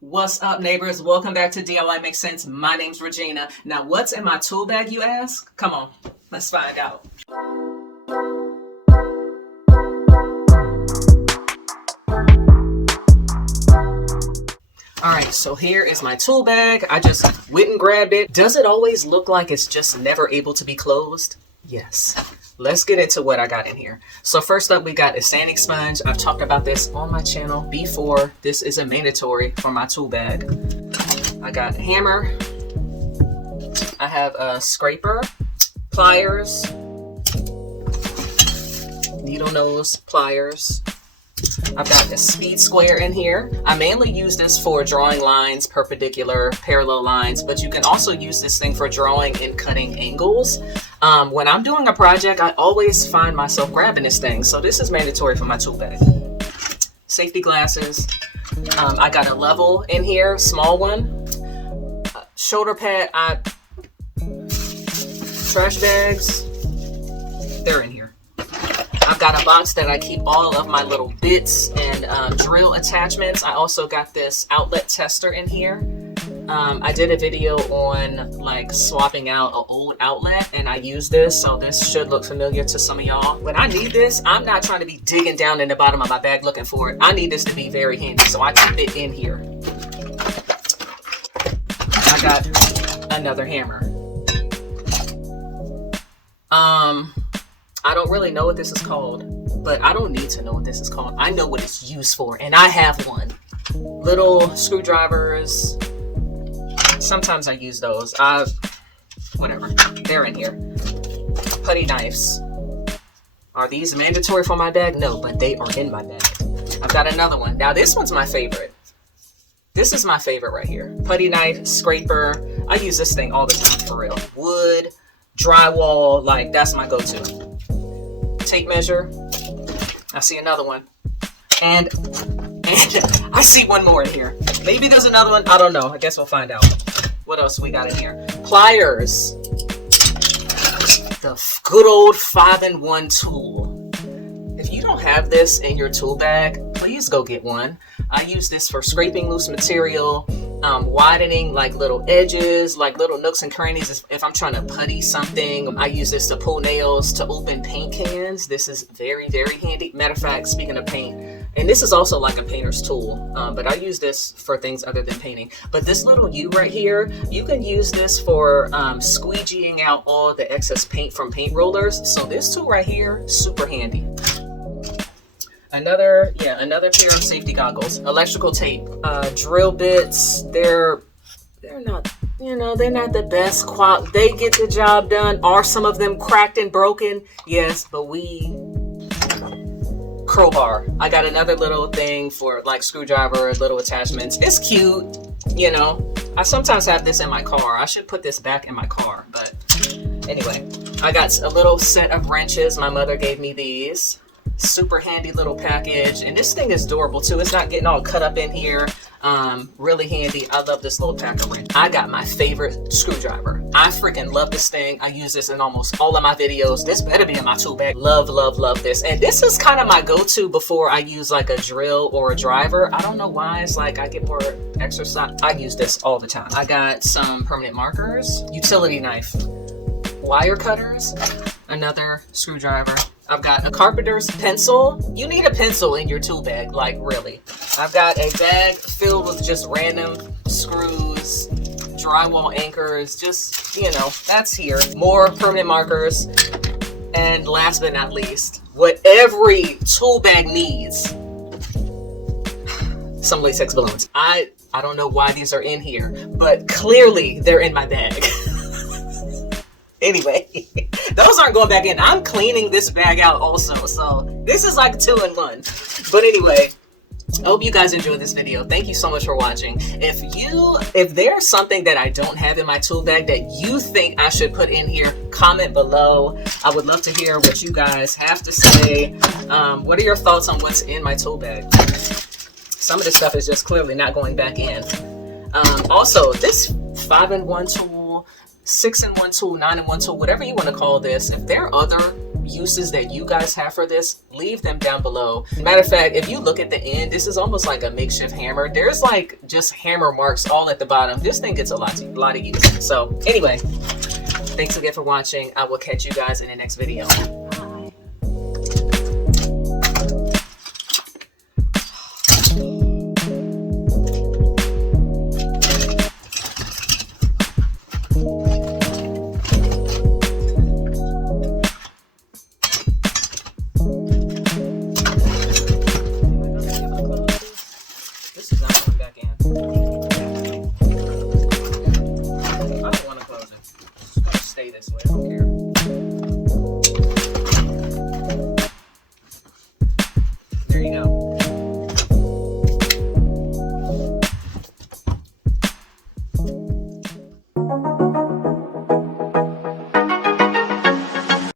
What's up, neighbors? Welcome back to DIY Makes Sense. My name's Regina. Now, what's in my tool bag, you ask? Come on, let's find out. All right, so here is my tool bag. I just went and grabbed it. Does it always look like it's just never able to be closed? Yes. Let's get into what I got in here. So first up, we got a Sanic Sponge. I've talked about this on my channel before. This is a mandatory for my tool bag. I got a hammer. I have a scraper, pliers, needle nose pliers. I've got a speed square in here. I mainly use this for drawing lines, perpendicular, parallel lines, but you can also use this thing for drawing and cutting angles. When I'm doing a project, I always find myself grabbing this thing. So this is mandatory for my tool bag. Safety glasses. I got a level in here, small one. Shoulder pad. Trash bags. They're in here. I've got a box that I keep all of my little bits and drill attachments. I also got this outlet tester in here. I did a video on like swapping out an old outlet and I use this, so this should look familiar to some of y'all. When I need this, I'm not trying to be digging down in the bottom of my bag looking for it. I need this to be very handy, so I keep it in here. I got another hammer. I don't really know what this is called, but I don't need to know what this is called. I know what it's used for, and I have one. Little screwdrivers. Sometimes I use those. Whatever. They're in here. Putty knives. Are these mandatory for my bag? No, but they are in my bag. I've got another one. Now, this one's my favorite. This is my favorite right here. Putty knife, scraper. I use this thing all the time, for real. Wood, drywall, like, that's my go-to. Tape measure. I see another one. And I see one more in here. Maybe there's another one. I don't know. I guess we'll find out. What else we got in here? Pliers. The good old 5-in-1 tool. If you don't have this in your tool bag, please go get one. I use this for scraping loose material, widening like little edges, like little nooks and crannies. If I'm trying to putty something, I use this to pull nails, to open paint cans. This is very, very handy. Matter of fact, speaking of paint, and this is also like a painter's tool, but I use this for things other than painting. But this little U right here, you can use this for squeegeeing out all the excess paint from paint rollers. So this tool right here, super handy. Another pair of safety goggles, electrical tape, drill bits. They're not, they're not the best quality. They get the job done. Are some of them cracked and broken? Yes, but Crowbar. I got another little thing for like screwdriver, little attachments. It's cute, I sometimes have this in my car. I should put this back in my car, but anyway. I got a little set of wrenches. My mother gave me these. Super handy little package, and this thing is durable too. It's not getting all cut up in here. Really handy. I love this little pack of wrench. I got my favorite screwdriver. I freaking love this thing. I use this in almost all of my videos. This better be in my tool bag. Love, love, love this. And this is kind of my go-to before I use like a drill or a driver. I don't know why. It's like I get more exercise. I use this all the time. I got some permanent markers, utility knife, wire cutters, another screwdriver. I've got a carpenter's pencil. You need a pencil in your tool bag, like really. I've got a bag filled with just random screws, drywall anchors, just, that's here. More permanent markers. And last but not least, what every tool bag needs, some latex balloons. I don't know why these are in here, but clearly they're in my bag. Anyway, those aren't going back in. I'm cleaning this bag out also, so this is like 2-in-1. But anyway, I hope you guys enjoyed this video. Thank you so much for watching. If there's something that I don't have in my tool bag that you think I should put in here, comment below. I would love to hear what you guys have to say. What are your thoughts on what's in my tool bag? Some of this stuff is just clearly not going back in. Also, this 5-in-1 tool, 6-in-1 tool, 9-in-1 tool, whatever you want to call this, if there are other uses that you guys have for this, leave them down below. Matter of fact, if you look at the end, this is almost like a makeshift hammer. There's like just hammer marks all at the bottom. This thing gets a lot of use. So anyway, thanks again for watching. I will catch you guys in the next video.